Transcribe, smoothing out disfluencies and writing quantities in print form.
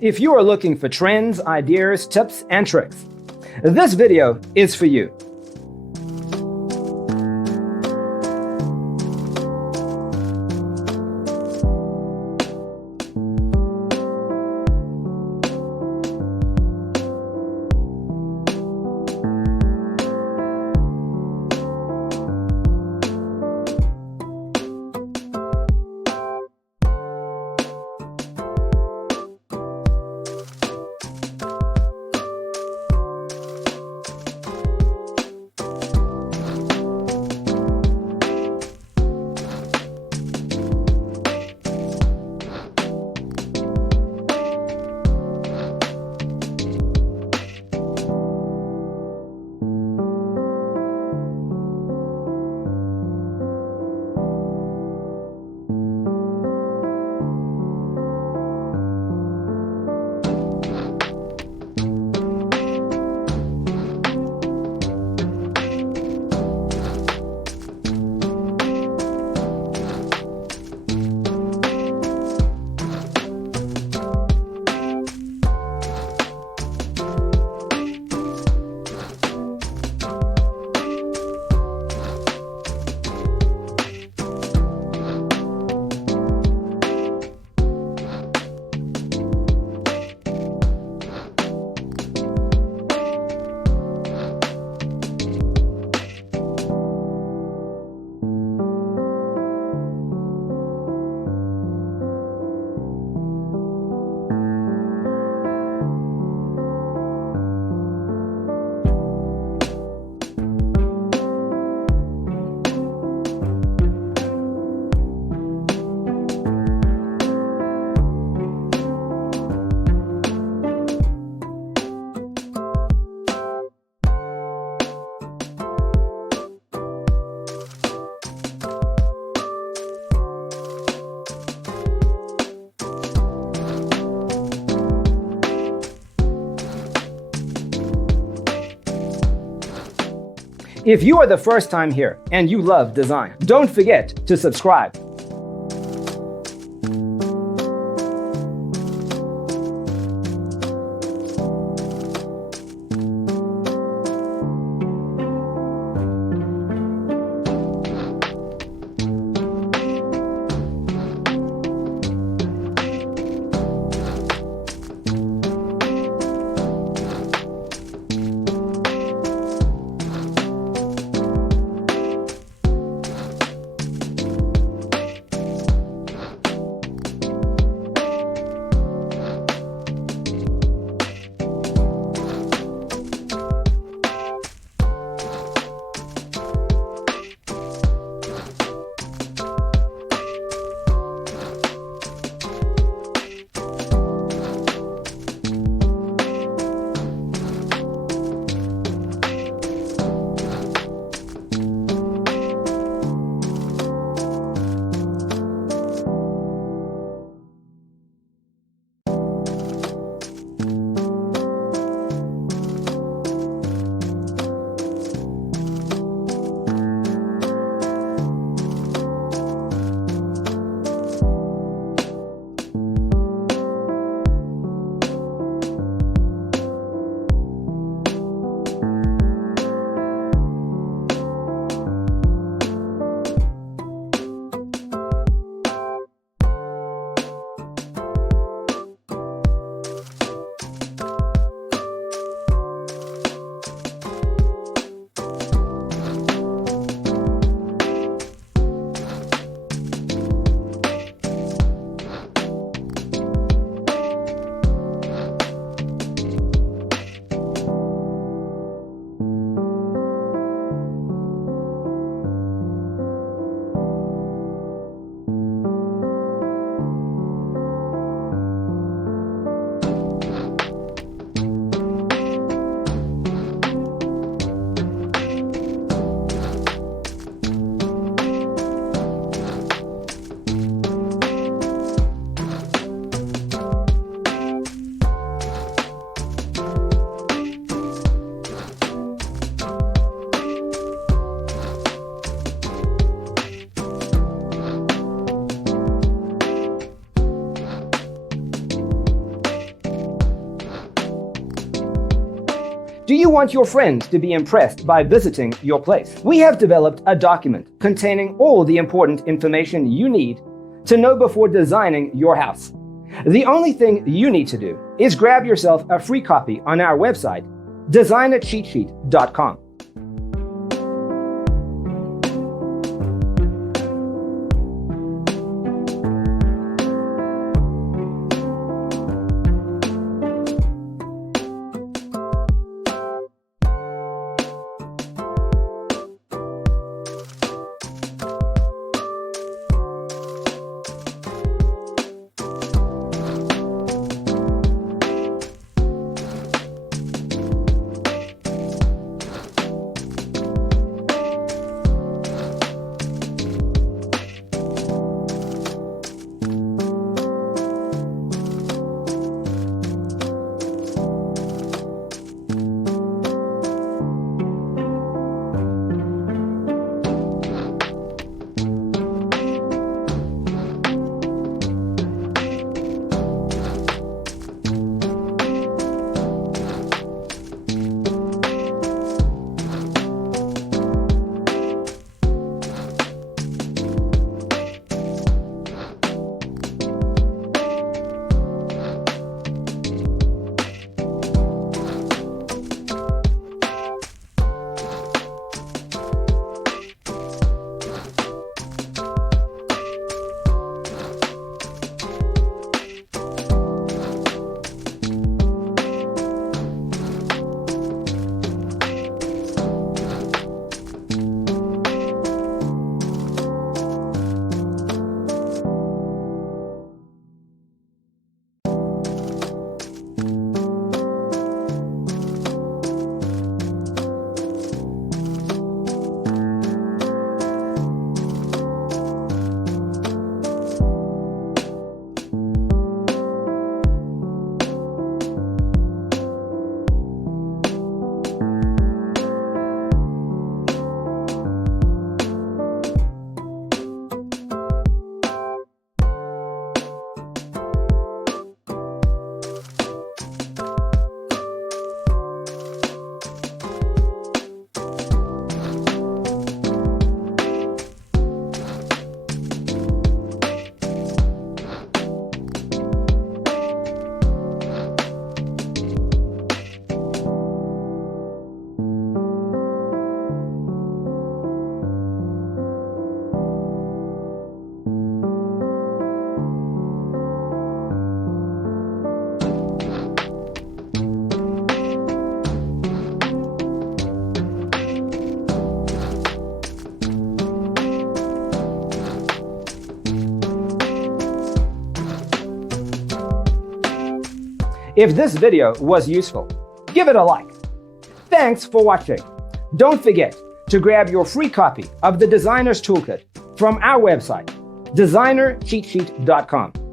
If you are looking for trends, ideas, tips, and tricks, this video is for you. If you are the first time here and you love design, don't forget to subscribe. Do you want your friends to be impressed by visiting your place? We have developed a document containing all the important information you need to know before designing your house. The only thing you need to do is grab yourself a free copy on our website, designercheatsheet.com. If this video was useful, give it a like. Thanks for watching. Don't forget to grab your free copy of the Designer's Toolkit from our website, designercheatsheet.com.